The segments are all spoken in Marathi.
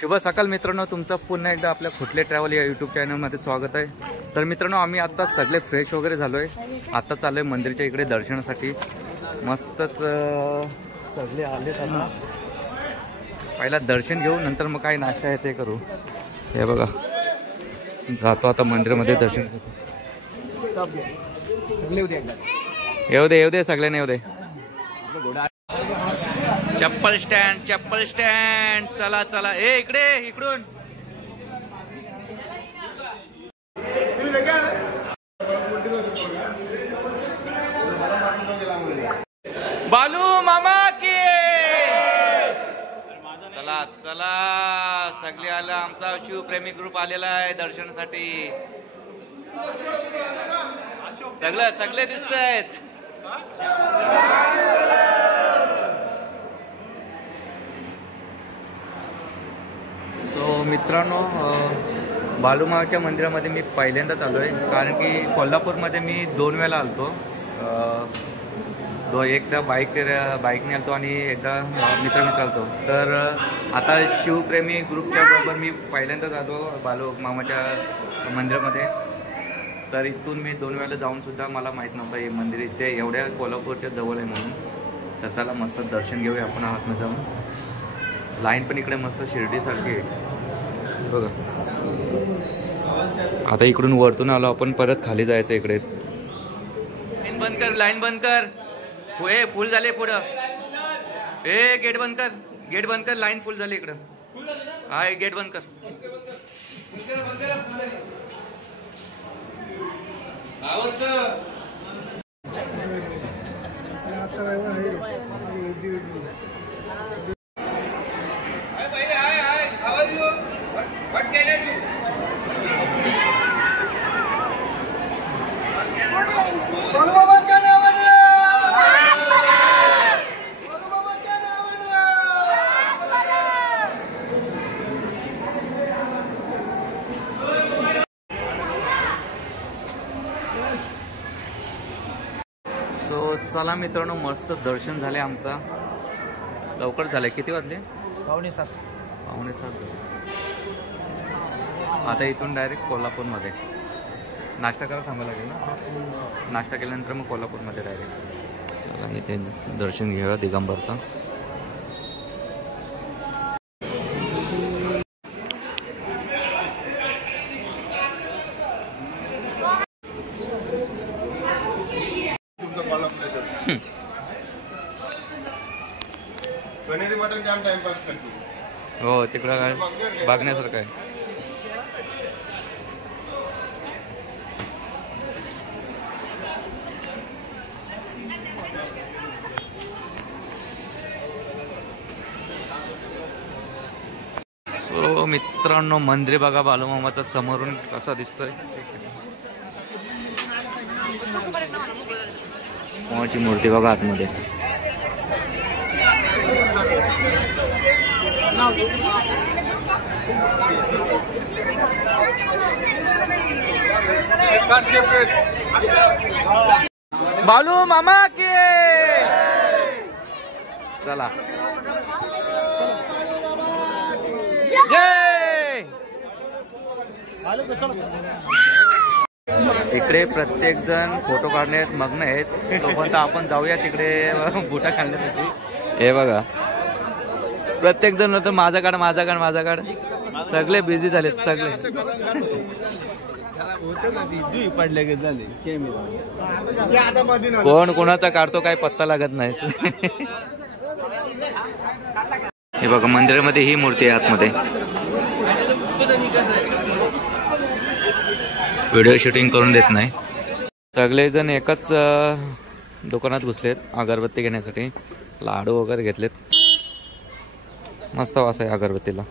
शुभ सकाळ मित्रांनो, तुमचं पुन्हा एकदा आपल्या खुटले ट्रॅव्हल या यूट्यूब चॅनलमध्ये स्वागत आहे। तर मित्रांनो, आम्ही आता सगळे फ्रेश वगैरे झालोय, आता चाललोय मंदिराच्या इकडे दर्शनासाठी। मस्तच सगळे आले, आता पहिला दर्शन घेऊ, नंतर मग काय नाश्ता आहे ते करू। हे बघा, जातो आता मंदिरामध्ये दर्शन घेतो। येऊ दे सगळ्यांना, येऊ दे। चप्पल स्टँड, चला चला, ए इकडे, इकडून बालू मामा की चला चला, सगळे आलं, आमचा शिवप्रेमी ग्रुप आलेला आहे दर्शनासाठी। सगळे दिसत आहेत। सो मित्रांनो, बालूमामाच्या मंदिरामध्ये मी पहिल्यांदाच आलो आहे, कारण की कोल्हापूरमध्ये मी 2 वेळा आलतो। एकदा बाईकने आलतो आणि एकदा मित्र आलतो। तर आता शिवप्रेमी ग्रुपच्या बरोबर मी पहिल्यांदाच आलो बालूमामाच्या मंदिरामध्ये। तर इथून मी 2 वेळेला जाऊन सुद्धा मला माहीत नव्हतं हे मंदिर इथे एवढ्या कोल्हापूरच्या जवळ आहे म्हणून। तर चला मस्त दर्शन घेऊया आपण आतमध्ये जाऊन। लाईन पण इकडे मस्त शिर्डीसारखी आहे बघा। आता इकडून वरतून आलो आपण, परत खाली जायचं इकडे। लाईन बंद कर, फुल झाले पुढं। गेट बंद कर, लाईन फुल झाली इकडं। हाय, गेट बंद कर। सो चला मित्रांनो, मस्त दर्शन झाले आमचा, लवकर झालंय। किती वाजले? 6:45। आता इथून डायरेक्ट कोल्हापूरमध्ये नाश्ता करायला थांबायला लागेल ना। नाश्ता केल्यानंतर मग कोल्हापूरमध्ये डायरेक्ट। चला इथे दर्शन घेऊया दिगंबरचा। कनेरी मटन जाम टाइमपास करतो। हो, तिकडं काय बघण्यासारखं आहे। सो मित्रांनो, मंदिर बघा बालूमामाचा समोरून कसा दिसतोय। कोणाची मूर्ती बघा आतमध्ये। बालू मामा के चला, जय। इकडे प्रत्येक जण फोटो काढण्यात मग्न आहेत, तोपर्यंत आपण जाऊया तिकडे बुटा खाण्यासाठी। हे बघा, प्रत्येक जण होतं माझा काढ, सगळे बिझी झालेत सगळे। कोण कोणाचा काढतो काय पत्ता लागत नाही। हे बघा, मंदिरामध्ये ही मूर्ती आहे आतमध्ये। व्हिडिओ शूटिंग करून देत नाही। सगळेजण एकाच दुकानात घुसलेत अगरबत्ती घेण्यासाठी। लाडू वगैरे घेतलेत, मस्त वास आहे अगरबत्तीला।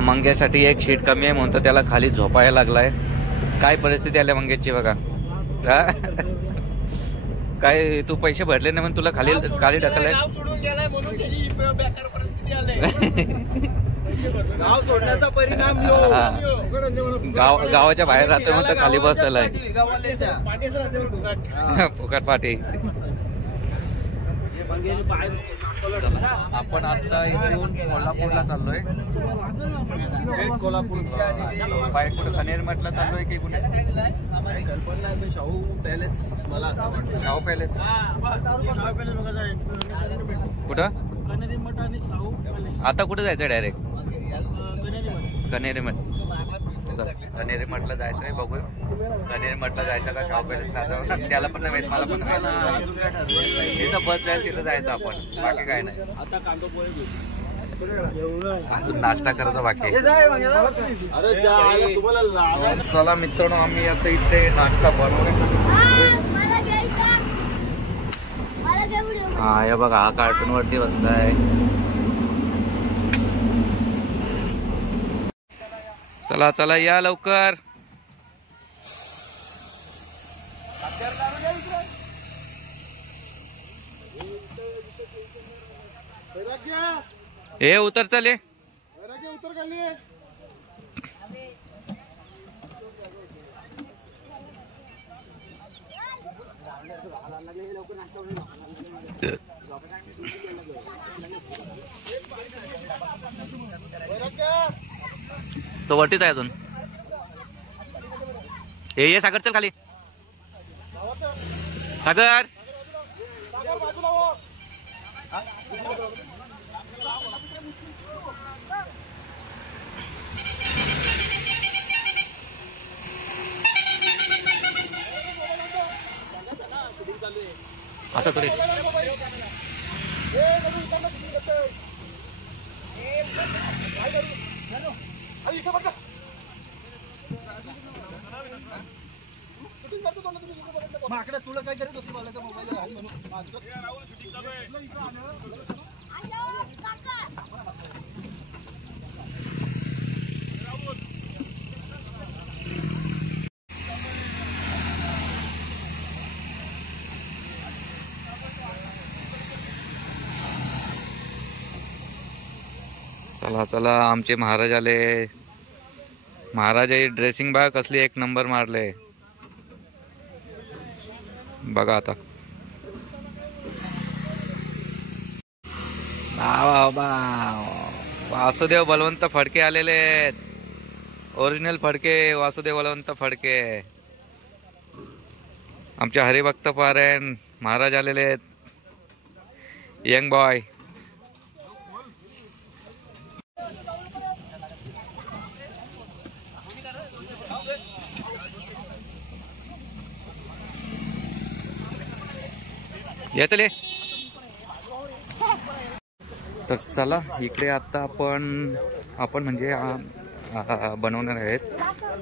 मंग्यासाठी एक शीट कमी आहे म्हणतो, त्याला खाली झोपायला लागलाय। काय परिस्थिती आली मंगेशची बघा। काय तू पैसे भरले नाही म्हणून तुला खाली ढकललाय। गाव सोडण्याचा परिणाम गावाच्या बाहेर राहतो म्हणतं खाली बसायला आहे. फुकट पाठी. आपण आता इथून कोल्हापूरला चाललोय. कोल्हापूर बाहेर कुठे कनेरमठला चाललोय की कुठे? कल्पना आहे. शाहू पॅलेस मला असं वाटतं. शाहू पॅलेस शाहू पॅलेस कुठं? कनेरी मठ आणि शाहू पॅलेस. आता कुठे जायचं डायरेक्ट? कनेरी मठ. कनेरी मठ. कनेरी मठला जायचंय. बघू कनेरी मठला जायचं का शाहू पॅलेसला? आता त्याला पण नाही माहित, मला पण नाही माहित. जिथं बस जाईल तिथं जायचं आपण, बाकी काय नाही. आता कांदो पोहे घेऊ. अजून नाश्ता करायचा बाकी आहे. अरे तुम्हाला चला मित्रांनो, आम्ही आता इथे नाश्ता बनवण्यासाठी. हा हे बघा, हा कार्टून वरती बसलाय. चला चला या लवकर. हे उतर चले. उतर खाली. तो वरतीच आहे अजून. हे सागर चल खाली. सागर असं करे. माकडे तुला काय करत होती? मला मोबाईल चला चला, आमचे महाराज आले. महाराज ड्रेसिंग बघा कसली एक नंबर मारले. बघा आता. वासुदेव बलवंत फडके आलेले आहेत. ओरिजिनल फडके, वासुदेव बलवंत फडके. आमचे हरिभक्त पारायण महाराज आलेले आहेत. Young boy. या चले. तर चला इकडे आता आपण म्हणजे बनवणार आहेत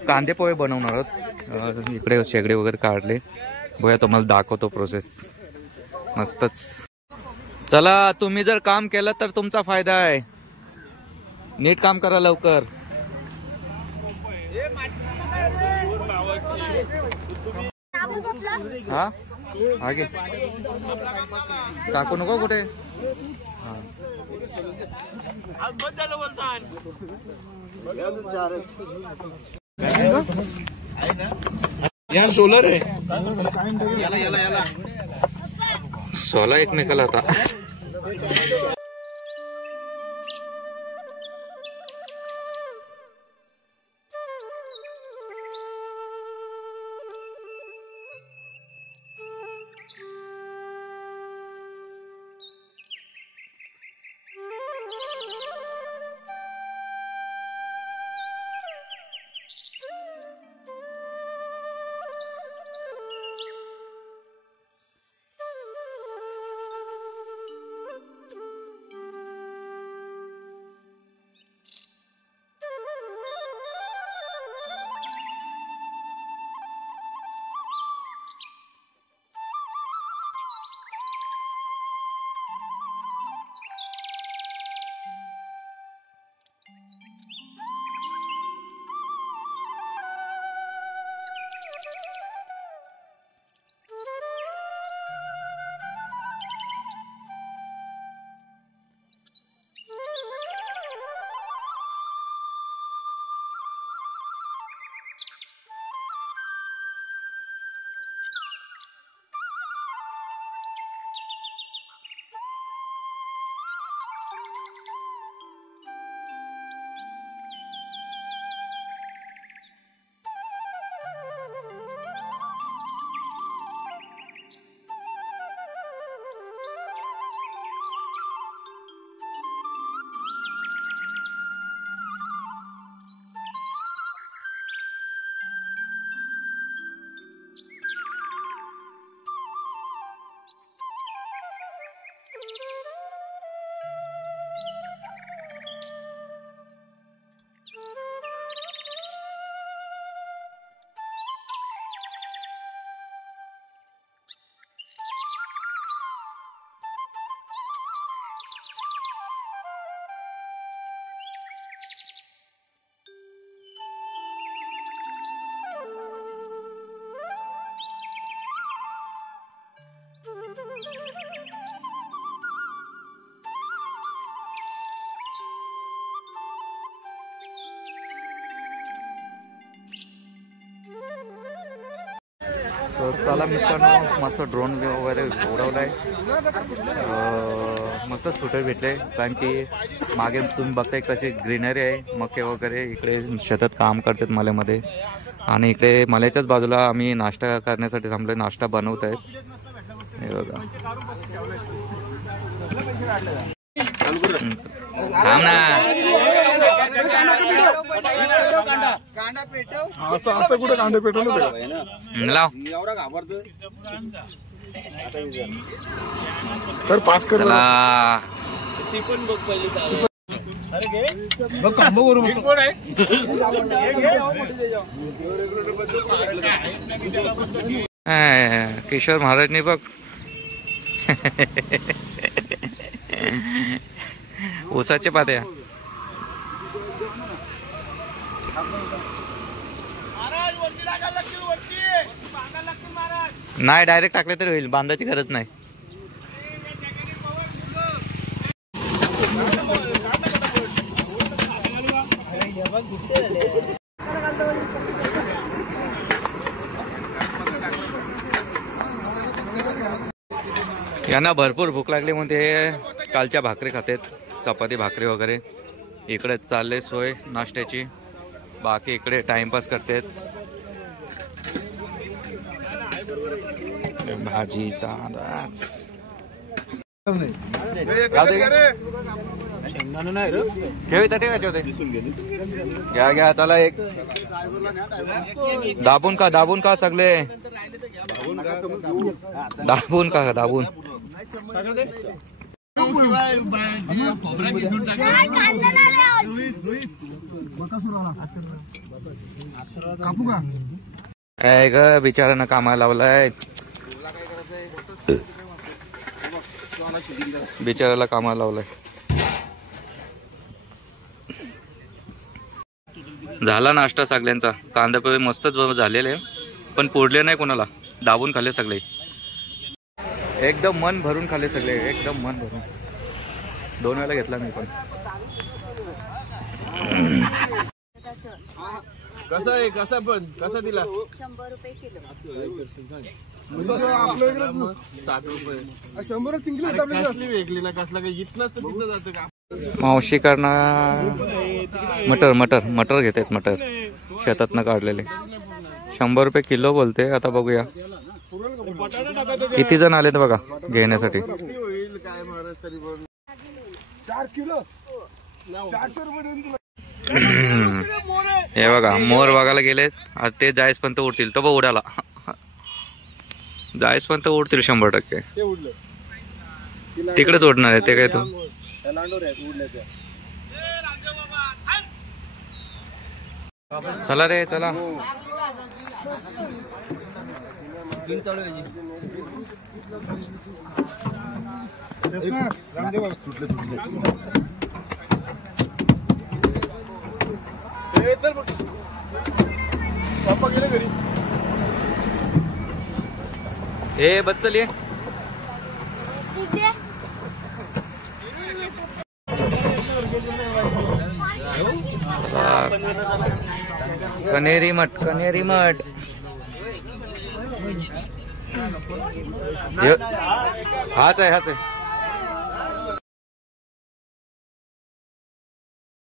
कांदे पोहे बनवणार आहोत. इकडे शेगडे वगैरे काढले. बघूया तुम्हाला दाखवतो प्रोसेस. मस्तच. चला, तुम्ही जर काम केलं तर तुमचा फायदा आहे. नीट काम करा लवकर. हा आगे टाकू नको कुठे. यार सोलर आहे. सोला एकमेकाला आता. चला मित्रांनो, मस्त ड्रोन वगैरे उडवलाय. मस्त फुटे भेटले, कारण की मागे तुम्ही बघताय कशी ग्रीनरी आहे, मके वगैरे इकडे शेतात काम करतात मल्यामध्ये. आणि इकडे मल्याच्याच बाजूला आम्ही नाश्ता करण्यासाठी थांबलोय, नाश्ता बनवत आहेत. हे बघा, थांब ना. असं कुठे कांडे पेटवलं लाव तर पास कर. किशोर महाराजनी बघ ऊसाचे पात्या. नाही, डायरेक्ट टाकले तरी होईल, बांधायची गरज नाही. यांना भरपूर भूक लागली म्हणून ते कालच्या भाकरी खातात, चपाती भाकरी वगैरे. इकडे चालले सोय नाश्त्याची, बाकी इकडे टाइमपास करतात. भाजी घ्या घ्या, चला एक दाबून का सगळे दाबून का बिचारानं कामाला लावलाय, बिचाराला कामाला लावलाय. झाला नाश्ता सगळ्यांचा. कांदा पोहे मस्तच झालेले, पण पोडले नाही कोणाला, दाबून खाल्ले सगळे. एकदम मन भरून खाल्ले सगळे, एकदम मन भरून. 2 वेळा घेतला मी पण. कसा आहे, कसा पण कसा दिला? 100 रुपये किलो. 7 रुपये 100 वेगळी ना, कसला काही इथनच तर तिथं जातं का? मावशी करणार मटर घेत आहेत, मटर शेतातनं काढलेले. 100 रुपये किलो बोलते. आता बघूया किती जण आलेत बघा घेण्यासाठी. 4 किलो 400 रुपये. हे बघा, मोर बघायला गेलेत. आता ते जायसपर्यंत उडतील. तो बघ उडाला, जायसपर्यंत उडतील 100%. तिकडेच उडणार आहे ते. काय तू चला रे, चला. गेले घरी. ए बस चलिए. कनेरी मठ हाच आहे.